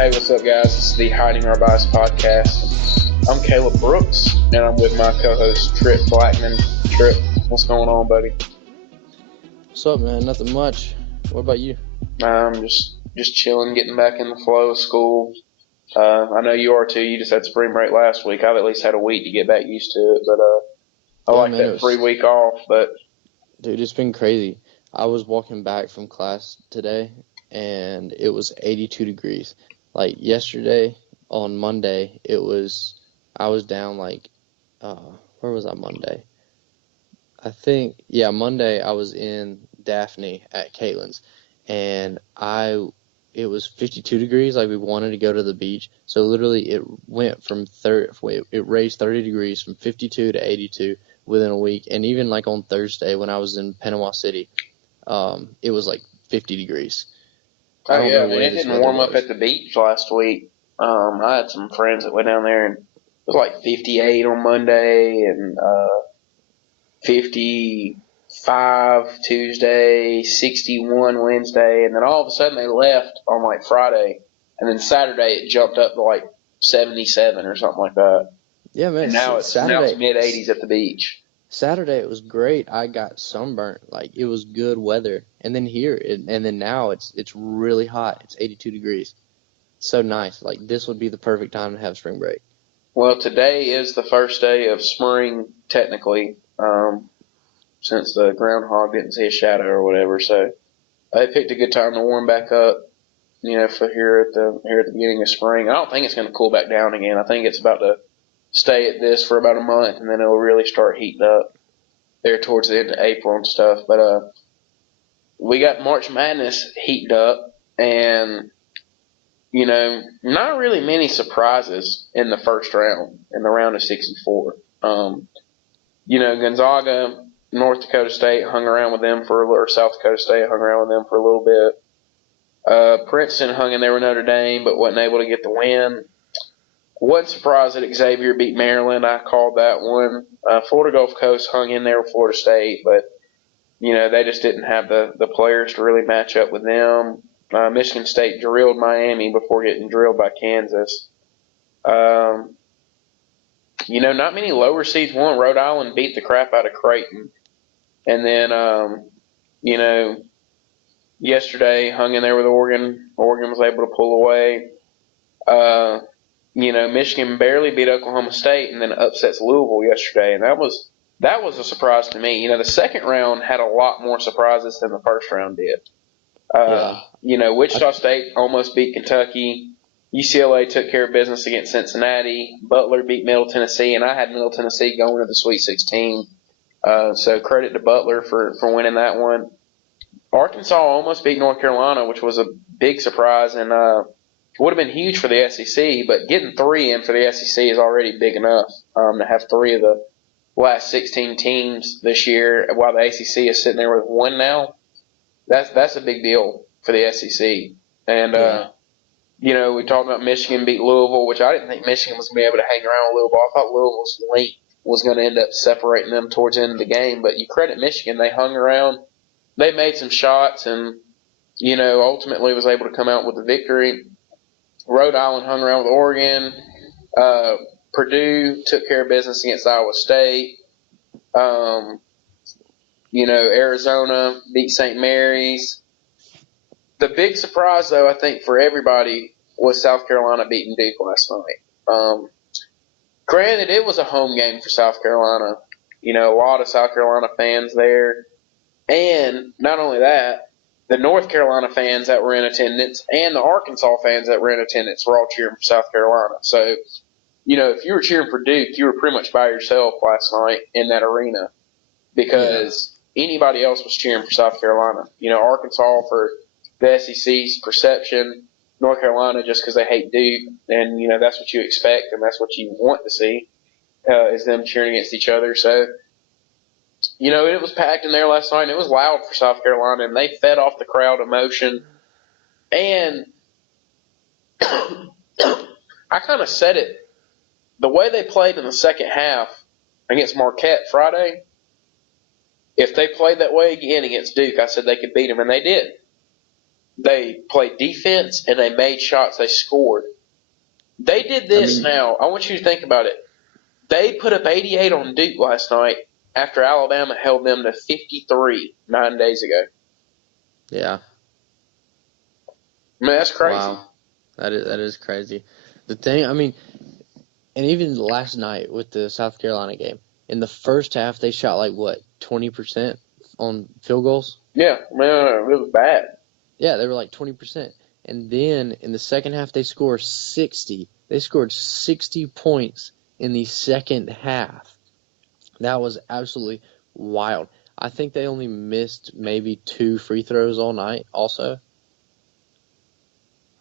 Hey, what's up, guys? This is the Hiding Our Bias podcast. I'm Caleb Brooks, and I'm with my co-host Tripp Blackmon. Tripp, what's going on, buddy? What's up, man? Nothing much. What about you? I'm just chilling, getting back in the flow of school. I know you are too. You just had spring break last week. I've at least had a week to get back used to it, but I like that 3 week off. But dude, it's been crazy. I was walking back from class today, and it was 82 degrees. Like yesterday on Monday, I was down where was I Monday? Monday I was in Daphne at Caitlin's, and it was 52 degrees. Like, we wanted to go to the beach, so literally it went from it raised 30 degrees from 52 to 82 within a week. And even like on Thursday when I was in Panama City, it was like 50 degrees. It didn't warm up at the beach last week. I had some friends that went down there, and it was like 58 on Monday and 55 Tuesday, 61 Wednesday, and then all of a sudden they left on like Friday, and then Saturday it jumped up to like 77 or something like that. Yeah, man. And now it's mid-80s at the beach. Saturday it was great. I got sunburnt. Like, it was good weather. And then now it's really hot. It's 82 degrees. So nice. Like, this would be the perfect time to have spring break. Well, today is the first day of spring, technically, since the groundhog didn't see a shadow or whatever. So they picked a good time to warm back up, for here at the beginning of spring. I don't think it's going to cool back down again. I think it's about to stay at this for about a month, and then it'll really start heating up there towards the end of April and stuff. But we got March Madness heating up, and not really many surprises in the first round, in the round of 64. Gonzaga, North Dakota State hung around with them or South Dakota State hung around with them for a little bit. Princeton hung in there with Notre Dame, but wasn't able to get the win. Wasn't surprised that Xavier beat Maryland. I called that one. Florida Gulf Coast hung in there with Florida State, but they just didn't have the players to really match up with them. Michigan State drilled Miami before getting drilled by Kansas. Not many lower seeds won. Rhode Island beat the crap out of Creighton. And then, yesterday hung in there with Oregon. Oregon was able to pull away. Michigan barely beat Oklahoma State and then upsets Louisville yesterday. And that was a surprise to me. The second round had a lot more surprises than the first round did. Wichita State almost beat Kentucky. UCLA took care of business against Cincinnati. Butler beat Middle Tennessee, and I had Middle Tennessee going to the Sweet 16. So credit to Butler for winning that one. Arkansas almost beat North Carolina, which was a big surprise, and would have been huge for the SEC, but getting 3 in for the SEC is already big enough to have 3 of the last 16 teams this year, while the ACC is sitting there with 1 now. That's a big deal for the SEC. And, we talked about Michigan beat Louisville, which I didn't think Michigan was going to be able to hang around with Louisville. I thought Louisville's length was going to end up separating them towards the end of the game. But you credit Michigan. They hung around. They made some shots and, ultimately was able to come out with the victory. Rhode Island hung around with Oregon. Purdue took care of business against Iowa State. Arizona beat St. Mary's. The big surprise, though, I think for everybody was South Carolina beating Duke last night. Granted, it was a home game for South Carolina. A lot of South Carolina fans there. And not only that, the North Carolina fans that were in attendance and the Arkansas fans that were in attendance were all cheering for South Carolina. So, if you were cheering for Duke, you were pretty much by yourself last night in that arena because anybody else was cheering for South Carolina. Arkansas for the SEC's perception, North Carolina just because they hate Duke, and, that's what you expect and that's what you want to see is them cheering against each other. So, it was packed in there last night, and it was loud for South Carolina, and they fed off the crowd emotion. And I kind of said it. The way they played in the second half against Marquette Friday, if they played that way again against Duke, I said they could beat them, and they did. they played defense, and they made shots. They scored. They did this now. I want you to think about it. They put up 88 on Duke last night after Alabama held them to 53 9 days ago. Yeah. I mean, that's crazy. Wow. That is crazy. The thing, and even last night with the South Carolina game, in the first half, they shot 20% on field goals? Yeah, man, it was bad. Yeah, they were 20%. And then in the second half, they scored 60. They scored 60 points in the second half. That was absolutely wild. I think they only missed maybe 2 free throws all night also.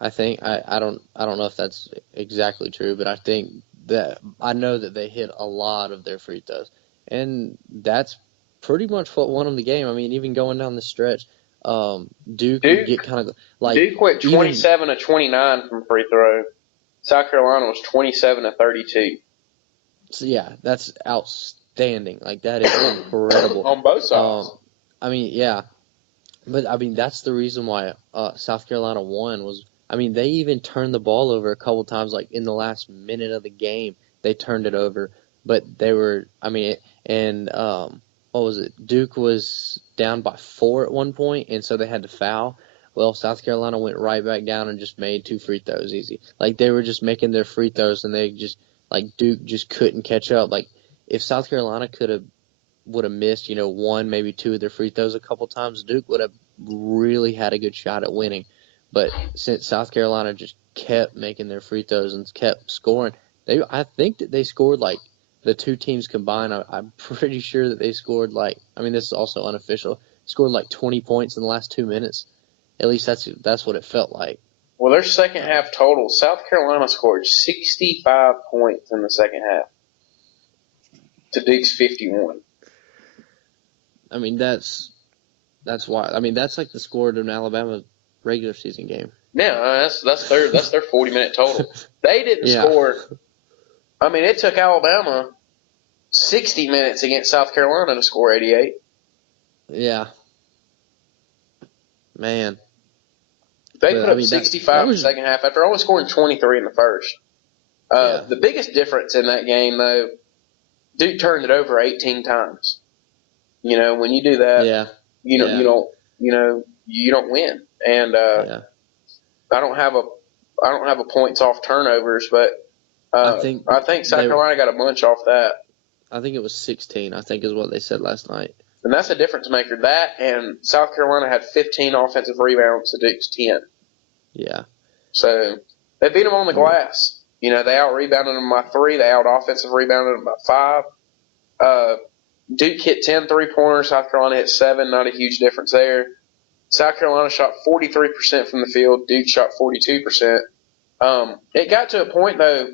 I think I don't know if that's exactly true, but I know that they hit a lot of their free throws. And that's pretty much what won them the game. Even going down the stretch, Duke would get kind of Duke went 27 to 29 from free throw. South Carolina was 27 to 32. So yeah, that's outstanding. That is incredible on both sides. Yeah, but that's the reason why South Carolina won was. They even turned the ball over a couple times, in the last minute of the game, they turned it over. But they were, what was it? Duke was down by 4 at one point, and so they had to foul. Well, South Carolina went right back down and just made 2 free throws easy. They were just making their free throws, and they just, Duke just couldn't catch up. If South Carolina would have missed, 1, maybe 2 of their free throws a couple times, Duke would have really had a good shot at winning. But since South Carolina just kept making their free throws and kept scoring, I think that they scored the 2 teams combined. I'm pretty sure that they scored this is also unofficial. Scored 20 points in the last 2 minutes. At least that's what it felt like. Well, their second half total, South Carolina scored 65 points in the second half to Duke's 51. That's why. That's the score of an Alabama regular season game. Yeah, that's their 40-minute total. They didn't score. It took Alabama 60 minutes against South Carolina to score 88. Yeah. Man. They put up 65 in the second half after only scoring 23 in the first. The biggest difference in that game, though, Duke turned it over 18 times. When you do that, you don't win. And I don't have a points off turnovers, but I think South Carolina got a bunch off that. I think it was 16, I think is what they said last night. And that's a difference maker. That and South Carolina had 15 offensive rebounds to Duke's 10. Yeah. So they beat them on the glass. They out-rebounded them by 3. They out-offensive rebounded them by 5. Duke hit 10 3-pointers. South Carolina hit 7. Not a huge difference there. South Carolina shot 43% from the field. Duke shot 42%. It got to a point, though,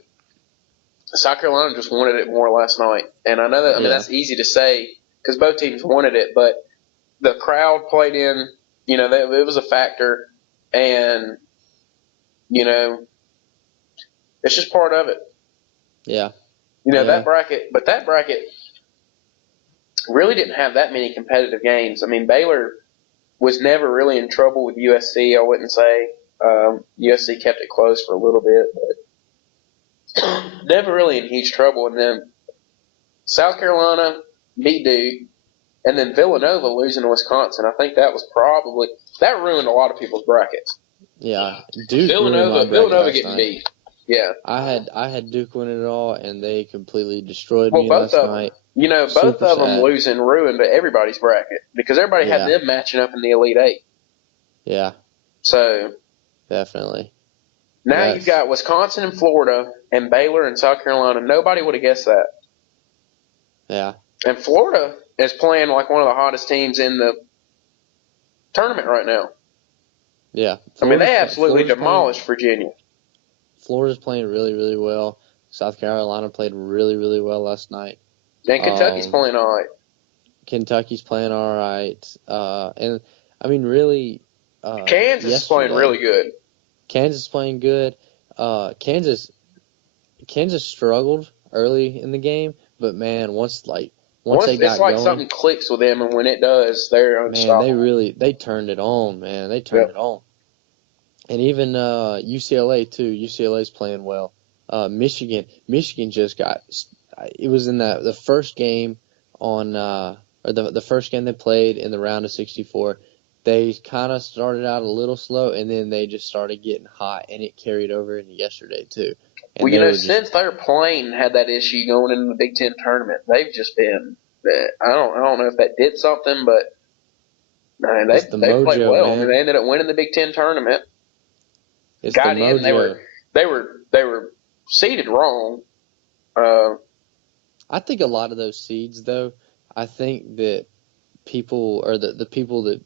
South Carolina just wanted it more last night. And I know that, that's easy to say because both teams wanted it, but the crowd played in, it was a factor. And, it's just part of it. Yeah. That bracket really didn't have that many competitive games. Baylor was never really in trouble with USC, I wouldn't say. USC kept it close for a little bit, but never really in huge trouble. And then South Carolina beat Duke, and then Villanova losing to Wisconsin. I think that ruined a lot of people's brackets. Yeah, Duke Villanova getting beat. Yeah, I had Duke winning it all, and they completely destroyed me last night. Both of them losing ruined everybody's bracket because everybody had them matching up in the Elite Eight. Yeah. So definitely. Now you've got Wisconsin and Florida and Baylor and South Carolina. Nobody would have guessed that. Yeah. And Florida is playing like one of the hottest teams in the tournament right now. Yeah. They absolutely demolished Virginia. Florida's playing really, really well. South Carolina played really, really well last night. And Kentucky's playing all right. Kentucky's playing all right. And, really... Kansas is playing really good. Kansas is playing good. Kansas struggled early in the game, but, man, once they got going... It's like something clicks with them, and when it does, they're unstoppable. Man, they turned it on, man. They turned it on. And even UCLA too. UCLA's playing well. Michigan just got. It was in the first game on or the first game they played in the round of 64. They kind of started out a little slow, and then they just started getting hot, and it carried over into yesterday too. And Well, they were since their plane had that issue going into the Big Ten tournament, they've just been. I don't know if that did something, but they it's the played mojo, well. I mean, man. they ended up winning the Big Ten tournament. It's the Got in. mojo. They were seeded wrong. I think a lot of those seeds, though, I think that people or the people that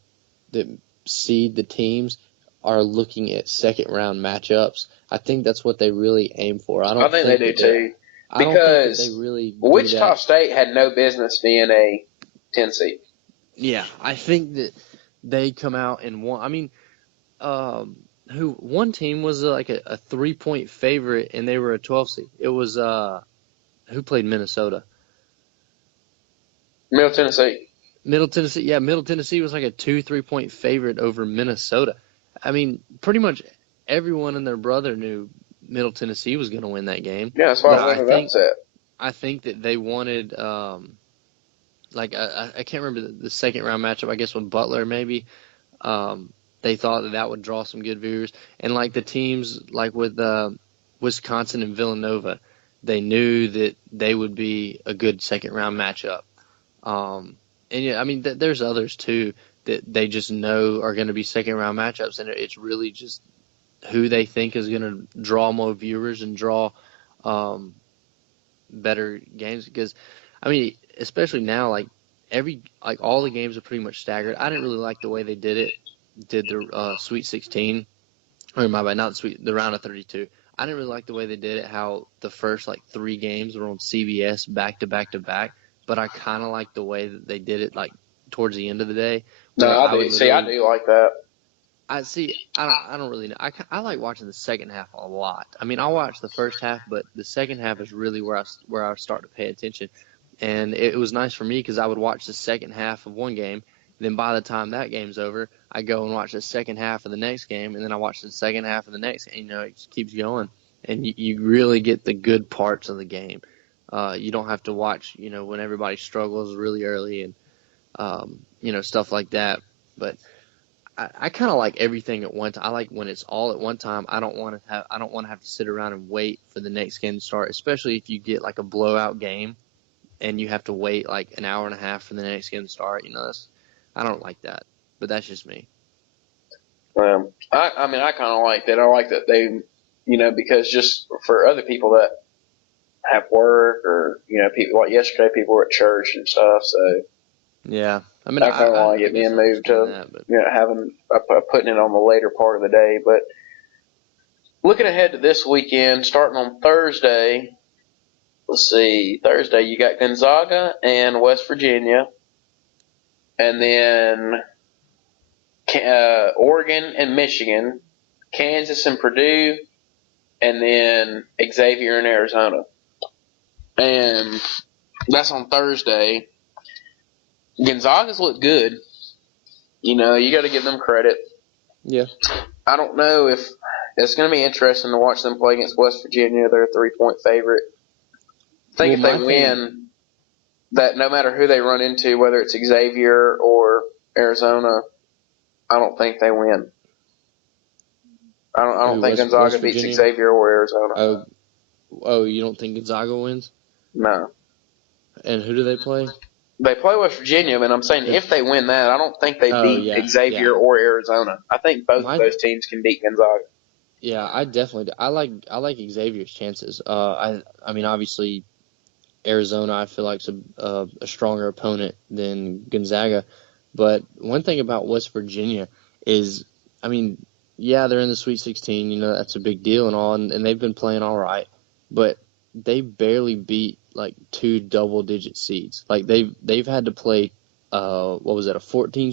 seed the teams are looking at second round matchups. I think that's what they really aim for. I I think they do too. I don't think that they Because really do Wichita that. State had no business being a 10 seed. Yeah, I think that they come out and won. I mean, one team was like a 3-point favorite and they were a 12 seed. It was who played Minnesota? Middle Tennessee. Middle Tennessee. Yeah, Middle Tennessee was like a 3-point favorite over Minnesota. I mean, pretty much everyone and their brother knew Middle Tennessee was going to win that game. Yeah, that's why But it wasn't an upset. I think that they wanted, like I can't remember the second round matchup. I guess with Butler maybe. They thought that would draw some good viewers, and like the teams like with Wisconsin and Villanova, they knew that they would be a good second round matchup. And yeah, I mean, there's others too that they just know are going to be second round matchups, and it's really just who they think is going to draw more viewers and draw better games. Because, I mean, especially now, like all the games are pretty much staggered. I didn't really like the way they did the Sweet 16, or my bad, not the round of 32. I didn't really like the way they did it, how the first like 3 games were on CBS back to back to back. But I kind of like the way that they did it, like towards the end of the day. No, I do. See, I do like that. I don't really know. I like watching the second half a lot. I mean, I watch the first half, but the second half is really where I start to pay attention. And it was nice for me because I would watch the second half of one game. Then by the time that game's over, I go and watch the second half of the next game, and then I watch the second half of the next game. You know, it just keeps going, and you really get the good parts of the game. You don't have to watch, when everybody struggles really early and, stuff like that. But I kind of like everything at once. I like when it's all at one time. I don't want to have to sit around and wait for the next game to start, especially if you get like a blowout game and you have to wait like an hour and a half for the next game to start. I don't like that, but that's just me. I mean, I kind of like that. I like that they, because just for other people that have work or, people like yesterday, people were at church and stuff. So yeah, I mean, I kind of like it being moved to, putting it on the later part of the day. But looking ahead to this weekend, starting on Thursday, let's see, Thursday you got Gonzaga and West Virginia. And then Oregon and Michigan, Kansas and Purdue, and then Xavier and Arizona. And that's on Thursday. Gonzaga's look good. You got to give them credit. Yeah. I don't know if it's going to be interesting to watch them play against West Virginia. They're a 3-point favorite. I think if they win, that no matter who they run into, whether it's Xavier or Arizona, I don't think they win. I don't think Gonzaga beats Xavier or Arizona. Oh, you don't think Gonzaga wins? No. And who do they play? They play West Virginia, and I'm saying if they win that, I don't think they beat Xavier or Arizona. I think both of those teams can beat Gonzaga. Yeah, I definitely do. I like Xavier's chances. I mean, obviously, Arizona I feel like is a stronger opponent than Gonzaga. But one thing about West Virginia is, I mean, yeah, they're in the Sweet 16. That's a big deal and all, and they've been playing all right. But they barely beat like 2 double-digit seeds. Like they've had to play, what was that, a 14